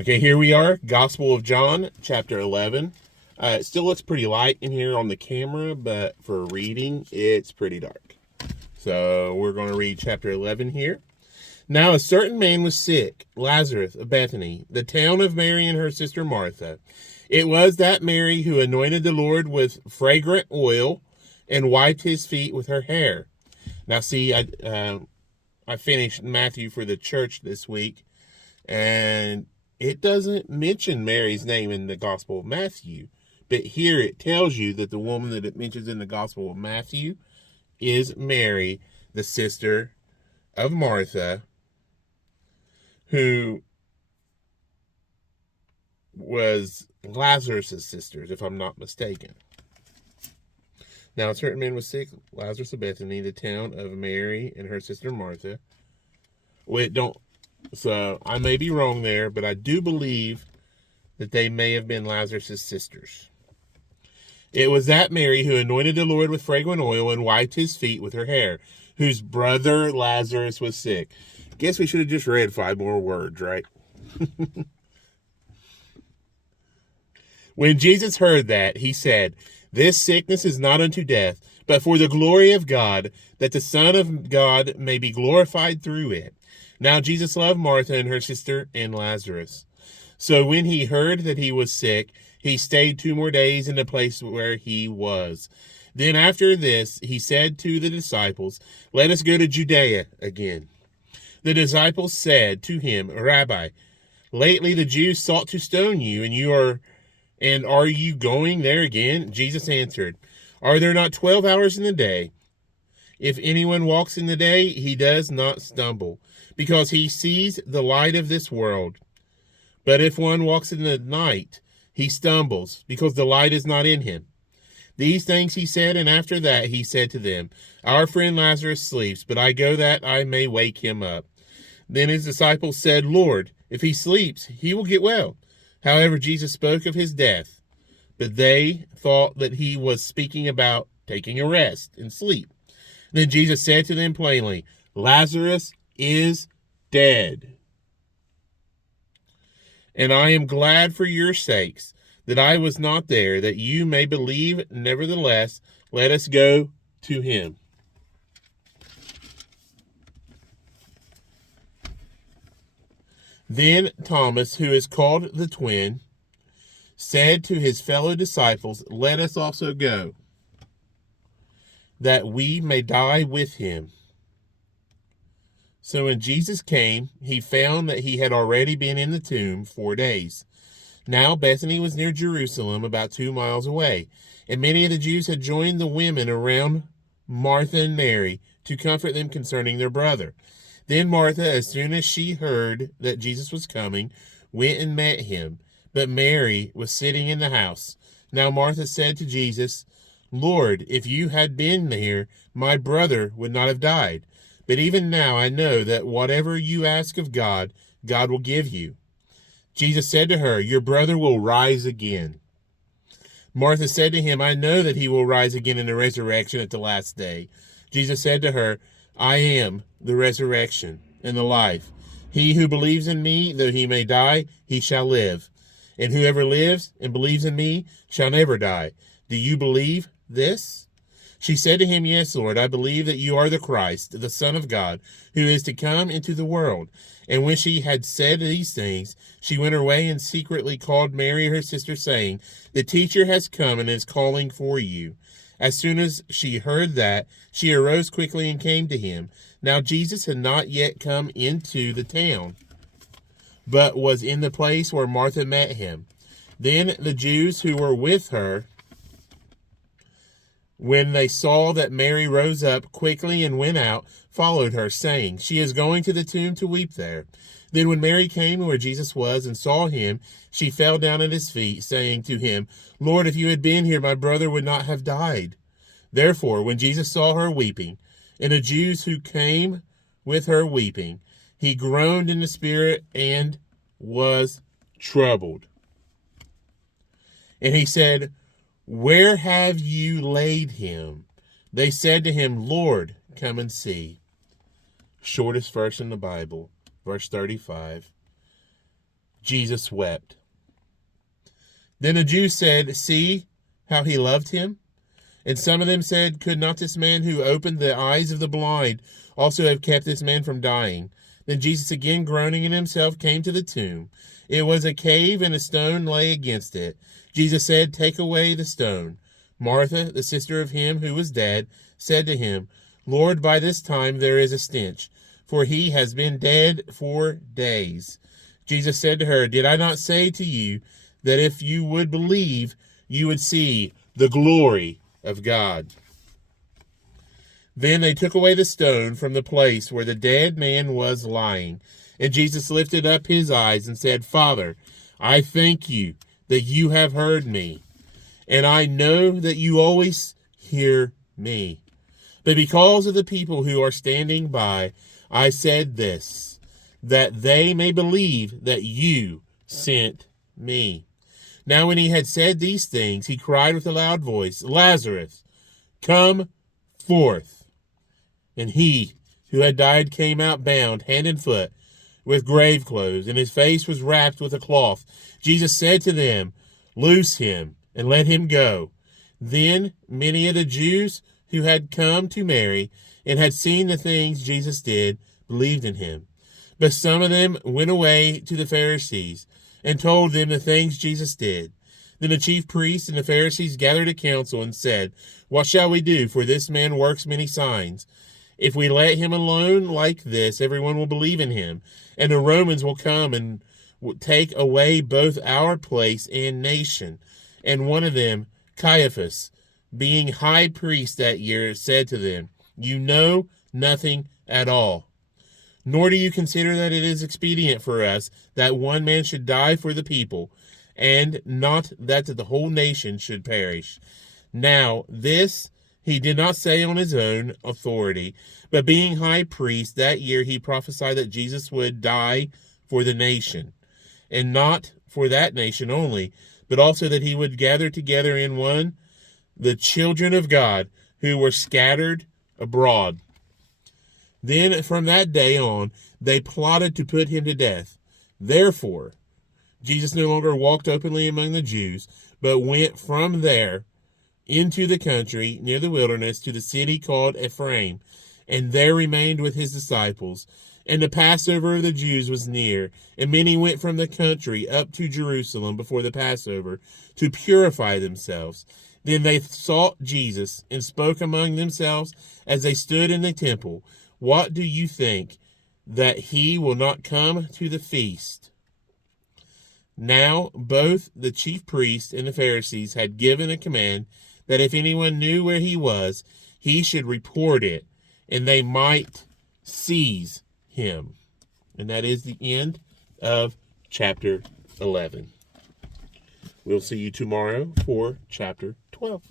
Okay, here we are, Gospel of John, chapter 11. It still looks pretty light in here on the camera, but for reading, it's pretty dark. So we're going to read chapter 11 here. Now a certain man was sick, Lazarus of Bethany, the town of Mary and her sister Martha. It was that Mary who anointed the Lord with fragrant oil and wiped his feet with her hair. Now see, I finished Matthew for the church this week, and it doesn't mention Mary's name in the Gospel of Matthew, but here it tells you that the woman that it mentions in the Gospel of Matthew is Mary, the sister of Martha, who was Lazarus' sister, if I'm not mistaken. Now a certain man was sick, Lazarus of Bethany, the town of Mary and her sister Martha. So I may be wrong there, but I do believe that they may have been Lazarus' sisters. It was that Mary who anointed the Lord with fragrant oil and wiped his feet with her hair, whose brother Lazarus was sick. Guess we should have just read 5 more words, right? When Jesus heard that, he said, "This sickness is not unto death, but for the glory of God, that the Son of God may be glorified through it." Now Jesus loved Martha and her sister and Lazarus. So when he heard that he was sick, he stayed 2 more days in the place where he was. Then after this, he said to the disciples, "Let us go to Judea again." The disciples said to him, "Rabbi, lately the Jews sought to stone you, and are you going there again?" Jesus answered, "Are there not 12 hours in the day? If anyone walks in the day, he does not stumble, because he sees the light of this world. But if one walks in the night, he stumbles, because the light is not in him." These things he said, and after that he said to them, "Our friend Lazarus sleeps, but I go that I may wake him up." Then his disciples said, "Lord, if he sleeps, he will get well." However, Jesus spoke of his death, but they thought that he was speaking about taking a rest and sleep. Then Jesus said to them plainly, "Lazarus is dead. And I am glad for your sakes that I was not there, that you may believe. Nevertheless, let us go to him." Then Thomas, who is called the twin, said to his fellow disciples, "Let us also go, that we may die with him." So when Jesus came, he found that he had already been in the tomb 4 days. Now Bethany was near Jerusalem, about 2 miles away, and many of the Jews had joined the women around Martha and Mary to comfort them concerning their brother. Then Martha, as soon as she heard that Jesus was coming, went and met him, but Mary was sitting in the house. Now Martha said to Jesus, "Lord, if you had been here, my brother would not have died. But even now I know that whatever you ask of God, God will give you." Jesus said to her, "Your brother will rise again." Martha said to him, "I know that he will rise again in the resurrection at the last day." Jesus said to her, "I am the resurrection and the life. He who believes in me, though he may die, he shall live. And whoever lives and believes in me shall never die. Do you believe this?" She said to him, "Yes, Lord, I believe that you are the Christ, the Son of God, who is to come into the world." And when she had said these things, she went her way and secretly called Mary her sister, saying, "The teacher has come and is calling for you." As soon as she heard that, she arose quickly and came to him. Now Jesus had not yet come into the town, but was in the place where Martha met him. Then the Jews who were with her, when they saw that Mary rose up quickly and went out, followed her, saying, "She is going to the tomb to weep there." Then when Mary came where Jesus was and saw him, she fell down at his feet, saying to him, "Lord, if you had been here, my brother would not have died." Therefore, when Jesus saw her weeping, and the Jews who came with her weeping, he groaned in the spirit and was troubled. And he said, "Where have you laid him?" They said to him, "Lord, come and see." Shortest verse in the Bible, verse 35. Jesus wept. Then the Jews said, "See how he loved him?" And some of them said, "Could not this man who opened the eyes of the blind also have kept this man from dying?" Then Jesus, again groaning in himself, came to the tomb. It was a cave, and a stone lay against it. Jesus said, "Take away the stone." Martha, the sister of him who was dead, said to him, "Lord, by this time there is a stench, for he has been dead 4 days." Jesus said to her, "Did I not say to you that if you would believe, you would see the glory of God?" Then they took away the stone from the place where the dead man was lying. And Jesus lifted up his eyes and said, "Father, I thank you that you have heard me, and I know that you always hear me. But because of the people who are standing by, I said this, that they may believe that you sent me." Now when he had said these things, he cried with a loud voice, "Lazarus, come forth." And he who had died came out bound hand and foot with grave clothes, and his face was wrapped with a cloth. Jesus said to them, "Loose him and let him go." Then many of the Jews who had come to Mary and had seen the things Jesus did believed in him. But some of them went away to the Pharisees and told them the things Jesus did. Then the chief priests and the Pharisees gathered a council and said, "What shall we do? For this man works many signs. If we let him alone like this, everyone will believe in him, and the Romans will come and take away both our place and nation." And one of them, Caiaphas, being high priest that year, said to them, "You know nothing at all, nor do you consider that it is expedient for us that one man should die for the people, and not that the whole nation should perish." Now this he did not say on his own authority, but being high priest that year, he prophesied that Jesus would die for the nation, and not for that nation only, but also that he would gather together in one the children of God who were scattered abroad. Then from that day on, they plotted to put him to death. Therefore, Jesus no longer walked openly among the Jews, but went from there into the country near the wilderness to the city called Ephraim, and there remained with his disciples. And the Passover of the Jews was near, and many went from the country up to Jerusalem before the Passover to purify themselves. Then they sought Jesus and spoke among themselves as they stood in the temple, "What do you think, that he will not come to the feast?" Now both the chief priests and the Pharisees had given a command that if anyone knew where he was, he should report it, and they might seize him. And that is the end of chapter 11. We'll see you tomorrow for chapter 12.